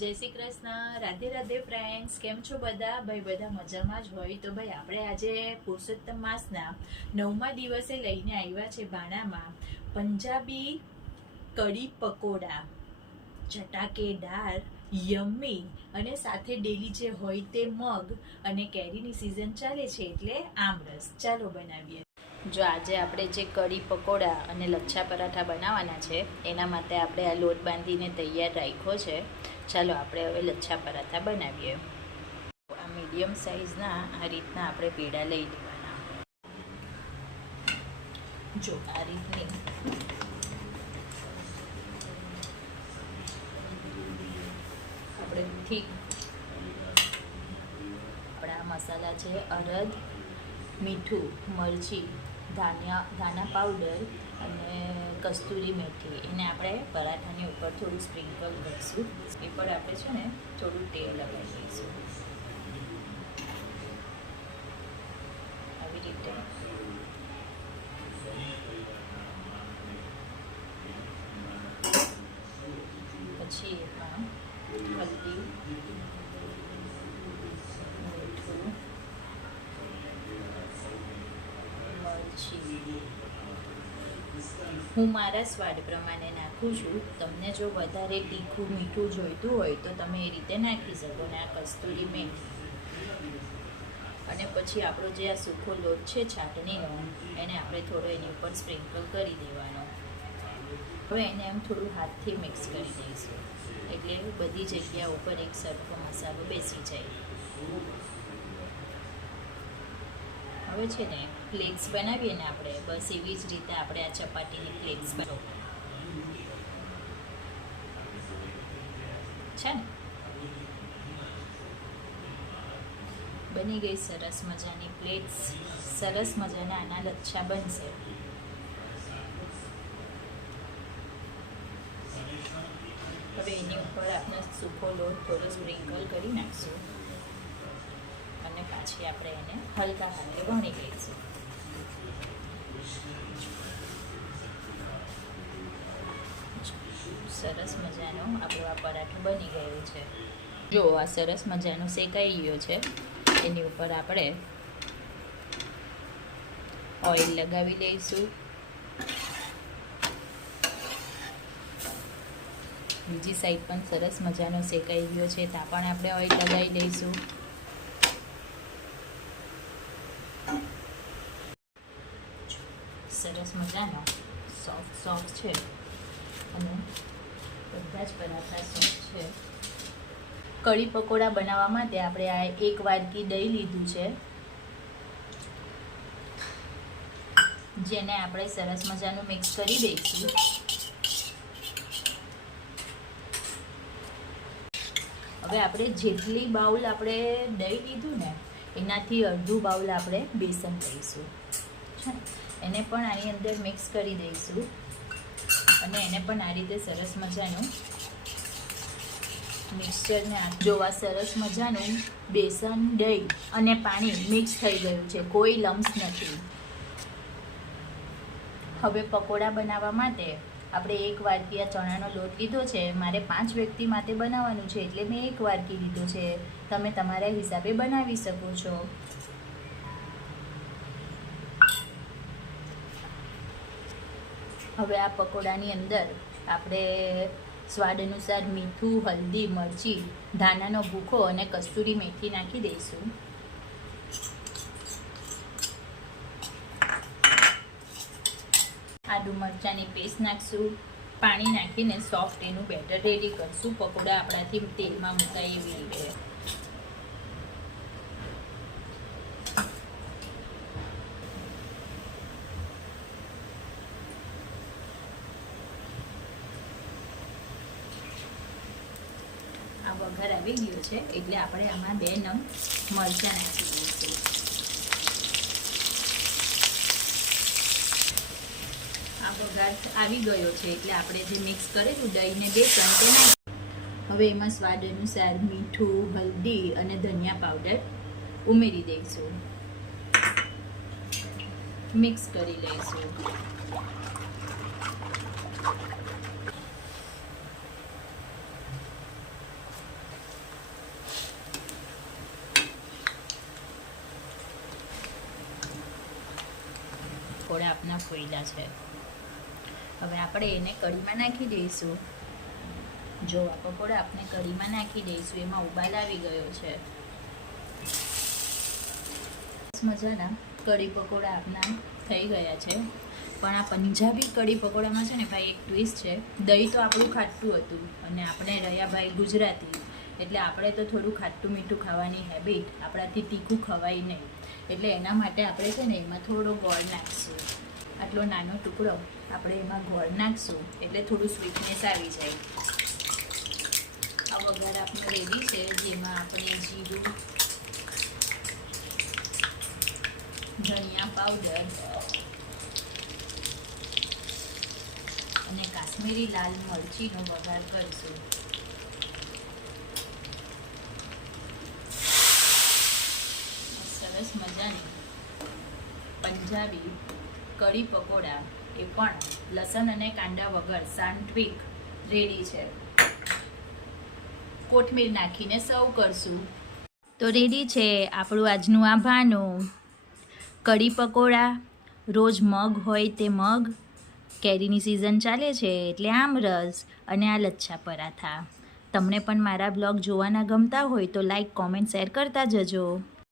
જય શ્રી કૃષ્ણ, રાધે રાધે ફ્રેન્ડ્સ. કેમ છો બધા? ભાઈ બધા મજામાં જ હોય તો ભાઈ આપણે આજે પુરુષોત્તમ માસના 9મા દિવસે લઈને આવ્યા છે ભાણામાં પંજાબી કઢી પકોડા, ચટાકેદાર, યમ્મી, અને સાથે ડેલી જે હોય તે મગ, અને કેરીની સિઝન ચાલે છે એટલે આમરસ. ચાલો બનાવીએ. જો આજે આપણે જે કઢી પકોડા અને લચ્છા પરાઠા બનાવવાના છે એના માટે આપણે આ લોટ બાંધીને તૈયાર રાખ્યો છે. ચાલો આપણે હવે લચ્છા પરાઠા બનાવીએ. આ મીડિયમ સાઇઝના આ રીતના આપણે પીડા લઈ લેવાના. જો આ રીતની આપણે ઠીક આપણા મસાલા છે અડદ, મીઠું, મરચી, ધાણા પાવડર અને કસ્તુરી મેથી. એને આપણે પરાઠાની ઉપર થોડું સ્પ્રિંકલ કરીશું. એ પર આપણે છે ને થોડું તેલ લગાવી દઈશું આવી રીતે. પછી એમાં હલ્દી, મીઠું, મરચી હું મારા સ્વાદ પ્રમાણે નાખું છું. તમને જો વધારે તીખું મીઠું જોઈતું હોય તો તમે એ રીતે નાખી શકો. ને આ કસ્તુરી મેથી, અને પછી આપણો જે આ સૂકો લોટ છે છાટણીનો એને આપણે થોડો એની ઉપર સ્પ્રિંકલ કરી દેવાનો. હવે એને એમ થોડું હાથથી મિક્સ કરી દઈશું એટલે બધી જગ્યા ઉપર એક સરખો મસાલો બેસી જાય. હવે છે ને ફ્લેક્સ બનાવીએ ને આપણે, બસ એવી જ રીતે આપણે આ ચપાટીની ફ્લેક્સ છે ને બની ગઈ સરસ મજાની પ્લેટ્સ. સરસ મજાના આના લચ્છા બનશે. હવે એની ઉપર આપણે સૂકો લોટ થોડો સ્પ્રિંકલ કરી નાખશું અને પાછી આપણે એને હલકા હાથે વણી લઈશું. સરસ મજાનો આપણો આ પરાઠો બની ગયો છે. જો આ સરસ મજાનો શેકાઈ ગયો છે. એની ઉપર આપણે ઓઇલ લગાવી લઈશું. બીજી સાઈડ પણ સરસ મજાનો શેકાઈ ગયો છે, ત્યાં પણ આપણે ઓઇલ લગાવી દઈશું. સરસ મજાનો સોફ્ટ છે અને બધા જ પરાઠા સોફ્ટ છે. કઢી પકોડા બનાવવા માટે આપણે આ 1 વાટકી દહીં લીધું છે, જેને આપણે સરસ મજાનું મિક્સ કરી દઈશું. હવે આપણે જેટલી બાઉલ આપણે દહીં લીધું ને એનાથી અડધું બાઉલ આપણે બેસન લઈશું. એને પણ આની અંદર મિક્સ કરી દઈશું અને એને પણ આ રીતે સરસ મજાનું મિક્સચરને જોવા સરસ મજાનું બેસન, દહીં અને પાણી મિક્સ થઈ ગયું છે, કોઈ લમ્સ નથી. હવે પકોડા બનાવવા માટે આપણે 1 વાટકી આ ચણાનો લોટ લીધો છે. મારે 5 વ્યક્તિ માટે બનાવવાનું છે એટલે મેં 1 વાટકી લીધો છે. તમે તમારા હિસાબે બનાવી શકો છો. હવે આ પકોડાની અંદર આપણે સ્વાદ અનુસાર મીઠું, હલ્દી, મરચી, ધાણાનો ભૂકો અને કસ્તુરી મેથી નાખી દઈશું. આદુ મરચાંની પેસ્ટ નાખશું. પાણી નાખીને સોફ્ટ એનું બેટર રેડી કરશું. પકોડા આપણાથી તેલમાં મુકાય એવી રીતે. આ વઘાર આવી ગયો છે એટલે આપણે આમાં 2 નંગ મરચાં નાખી દઈશું. આ વઘાર આવી ગયો છે એટલે આપણે જે મિક્સ કરેલું દહીં ને બેસન તે નાખી. હવે એમાં સ્વાદ અનુસાર મીઠું, હલ્દી અને ધનિયા પાવડર ઉમેરી દઈશું. મિક્સ કરી લઈશું. પકોડા આપણા ફોઈલા છે. હવે આપણે એને કઢીમાં નાખી દઈશું. જો આ પકોડા આપણે કઢીમાં નાખી દઈશું. એમાં ઉબાલ આવી ગયો છે. મજાના કઢી પકોડા આપણા થઈ ગયા છે. પણ આ પંજાબી કઢી પકોડામાં છે ને ભાઈ એક ટ્વિસ્ટ છે. દહીં તો આપણું ખાટું હતું અને આપણે રહ્યા ભાઈ ગુજરાતી, એટલે આપણે તો થોડું ખાટું મીઠું ખાવાની હેબિટ, આપણાથી તીખું ખવાય નહીં. એટલે એના માટે આપણે છે ને એમાં થોડો ગોળ નાખીશું. આટલો નાનો ટુકડો આપણે એમાં ગોળ નાખીશું એટલે થોડું સ્વીટનેસ આવી જાય. આ વઘાર આપણું રેડી છે, જેમાં આપણે જીરું, ધનિયા પાવડર અને કાશ્મીરી લાલ મરચીનો વઘાર કરીશું. સરસ મજાની પંજાબી કઢી પકોડા, એ પણ લસણ અને કાંદા વગર, સાંઠવીક રેડી છે. કોથમીર નાખીને સર્વ કરશું. તો રેડી છે આપણું આજનું આ ભાનું કઢી પકોડા. રોજ મગ હોય તે મગ, કેરીની સિઝન ચાલે છે એટલે આમરસ, અને આ લચ્છા પરાઠા. તમને પણ મારા બ્લોગ જોવાના ગમતા હોય તો લાઈક, કોમેન્ટ, શેર કરતા જજો.